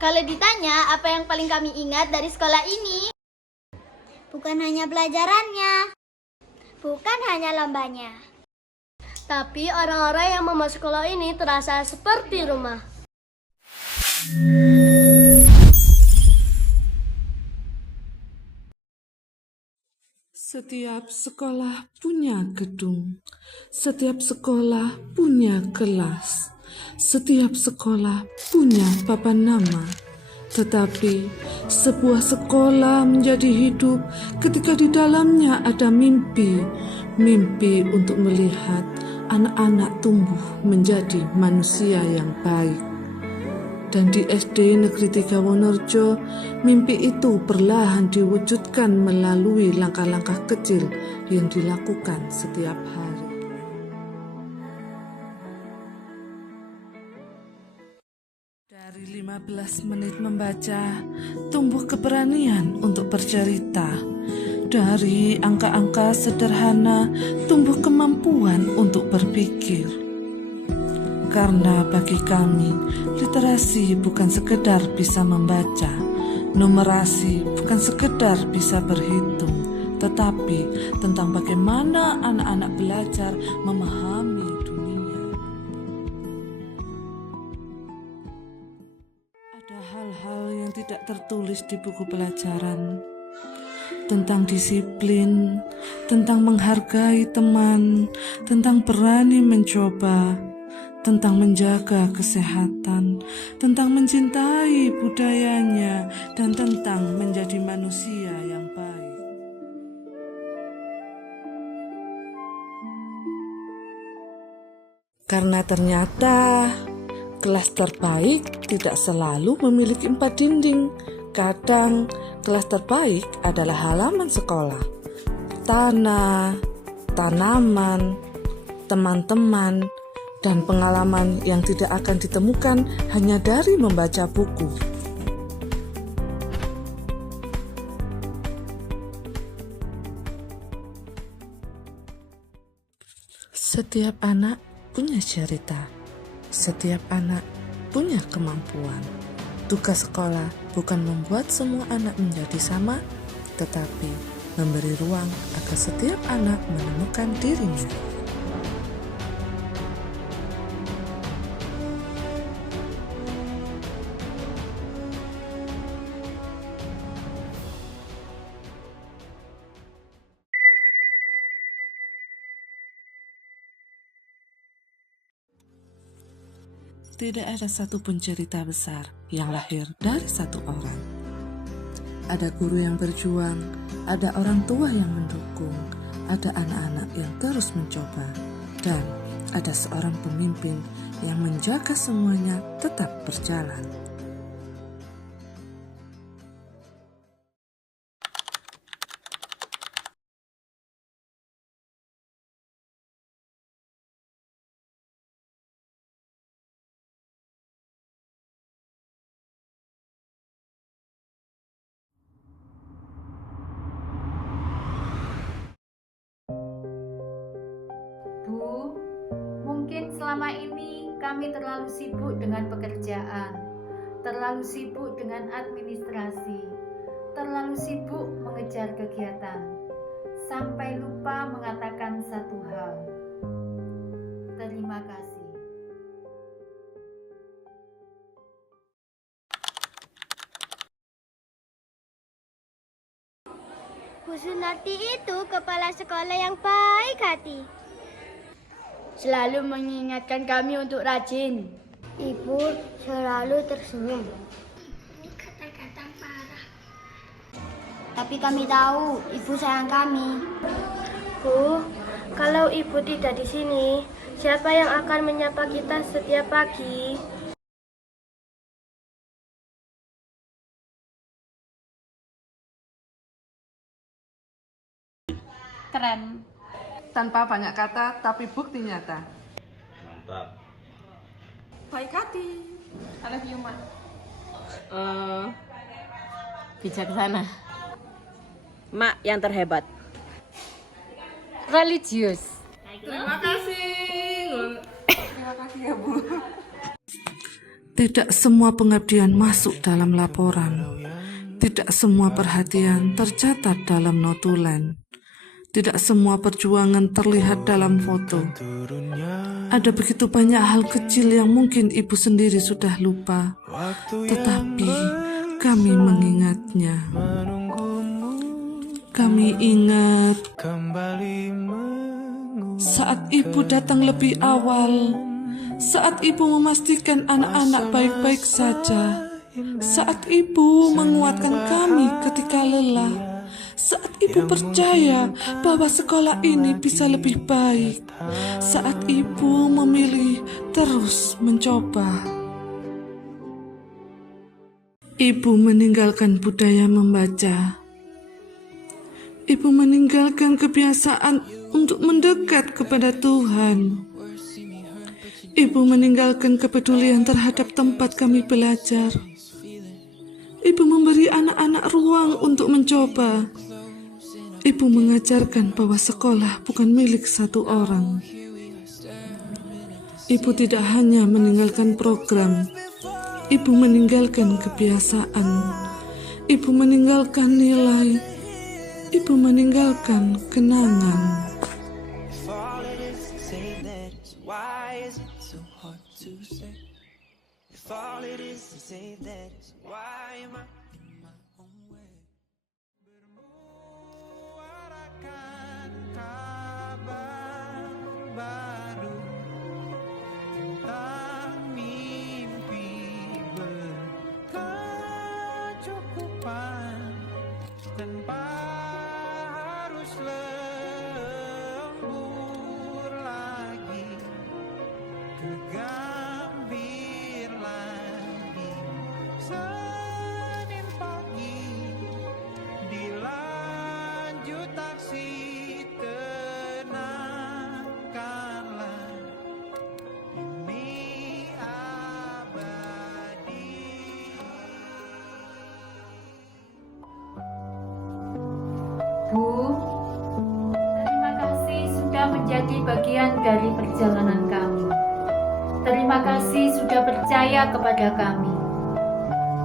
Kalau ditanya apa yang paling kami ingat dari sekolah ini, bukan hanya pelajarannya, bukan hanya lombanya, tapi orang-orang yang memasuk sekolah ini terasa seperti rumah. Setiap sekolah punya gedung, setiap sekolah punya kelas, setiap sekolah punya papan nama. Tetapi sebuah sekolah menjadi hidup ketika di dalamnya ada mimpi untuk melihat anak-anak tumbuh menjadi manusia yang baik. Dan di SD Negeri 3 Wonorejo, mimpi itu perlahan diwujudkan melalui langkah-langkah kecil yang dilakukan setiap hari. Dari 15 menit membaca, tumbuh keberanian untuk bercerita. Dari angka-angka sederhana, tumbuh kemampuan untuk berpikir. Karena bagi kami, literasi bukan sekedar bisa membaca, numerasi bukan sekedar bisa berhitung, tetapi tentang bagaimana anak-anak belajar memahami dunia. Ada hal-hal yang tidak tertulis di buku pelajaran, tentang disiplin, tentang menghargai teman, tentang berani mencoba, tentang menjaga kesehatan, tentang mencintai budayanya, dan tentang menjadi manusia yang baik. Karena ternyata kelas terbaik tidak selalu memiliki 4 dinding. Kadang kelas terbaik adalah halaman sekolah, tanah, tanaman, teman-teman, dan pengalaman yang tidak akan ditemukan hanya dari membaca buku. Setiap anak punya cerita, setiap anak punya kemampuan. Tugas sekolah bukan membuat semua anak menjadi sama, tetapi memberi ruang agar setiap anak menemukan dirinya. Tidak ada satupun cerita besar yang lahir dari satu orang. Ada guru yang berjuang, ada orang tua yang mendukung, ada anak-anak yang terus mencoba, dan ada seorang pemimpin yang menjaga semuanya tetap berjalan. Bu, mungkin selama ini kami terlalu sibuk dengan pekerjaan, terlalu sibuk dengan administrasi, terlalu sibuk mengejar kegiatan, sampai lupa mengatakan satu hal. Terima kasih. Bu Sunarti itu kepala sekolah yang baik hati. Selalu mengingatkan kami untuk rajin. Ibu selalu tersenyum. Kata-kata parah. Tapi kami tahu ibu sayang kami. Bu, kalau ibu tidak di sini, siapa yang akan menyapa kita setiap pagi? Keren. tanpa banyak kata tapi bukti nyata. Mantap. Baik hati. I love you, Mak. Bijaksana, Mak yang terhebat. religius. Terima kasih. Terima kasih ya, Bu. Tidak semua pengabdian masuk dalam laporan. Tidak semua perhatian tercatat dalam notulen. Tidak semua perjuangan terlihat dalam foto. Ada begitu banyak hal kecil yang mungkin ibu sendiri sudah lupa, tetapi kami mengingatnya. Kami ingat saat ibu datang lebih awal, saat ibu memastikan anak-anak baik-baik saja, saat ibu menguatkan kami ketika lelah, saat ibu percaya bahwa sekolah ini bisa lebih baik, saat ibu memilih terus mencoba. Ibu meninggalkan budaya membaca. Ibu meninggalkan kebiasaan untuk mendekat kepada Tuhan. Ibu meninggalkan kepedulian terhadap tempat kami belajar. Ibu memberi anak-anak ruang untuk mencoba. Ibu mengajarkan bahwa sekolah bukan milik satu orang. Ibu tidak hanya meninggalkan program, ibu meninggalkan kebiasaan, ibu meninggalkan nilai, ibu meninggalkan kenangan. Bu, terima kasih sudah menjadi bagian dari perjalanan kami. Terima kasih sudah percaya kepada kami.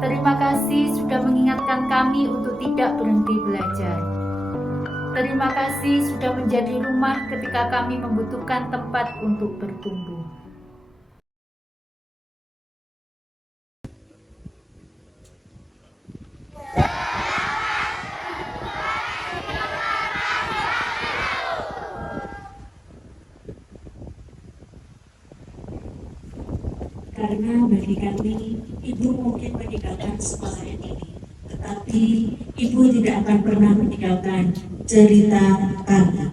Terima kasih sudah mengingatkan kami untuk tidak berhenti belajar. Terima kasih sudah menjadi rumah ketika kami membutuhkan tempat untuk bertumbuh. Karena bagi kami, Ibu mungkin meninggalkan sekolah ini, tetapi Ibu tidak akan pernah meninggalkan cerita kami.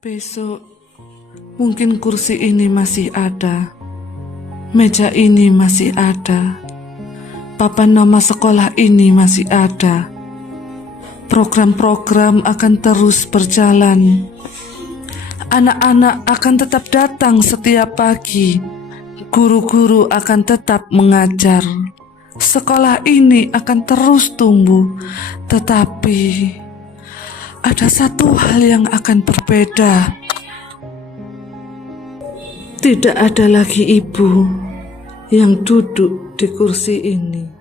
Besok, mungkin kursi ini masih ada, meja ini masih ada, papan nama sekolah ini masih ada. Program-program akan terus berjalan. Anak-anak akan tetap datang setiap pagi. Guru-guru akan tetap mengajar. Sekolah ini akan terus tumbuh, tetapi ada satu hal yang akan berbeda. Tidak ada lagi ibu yang duduk di kursi ini.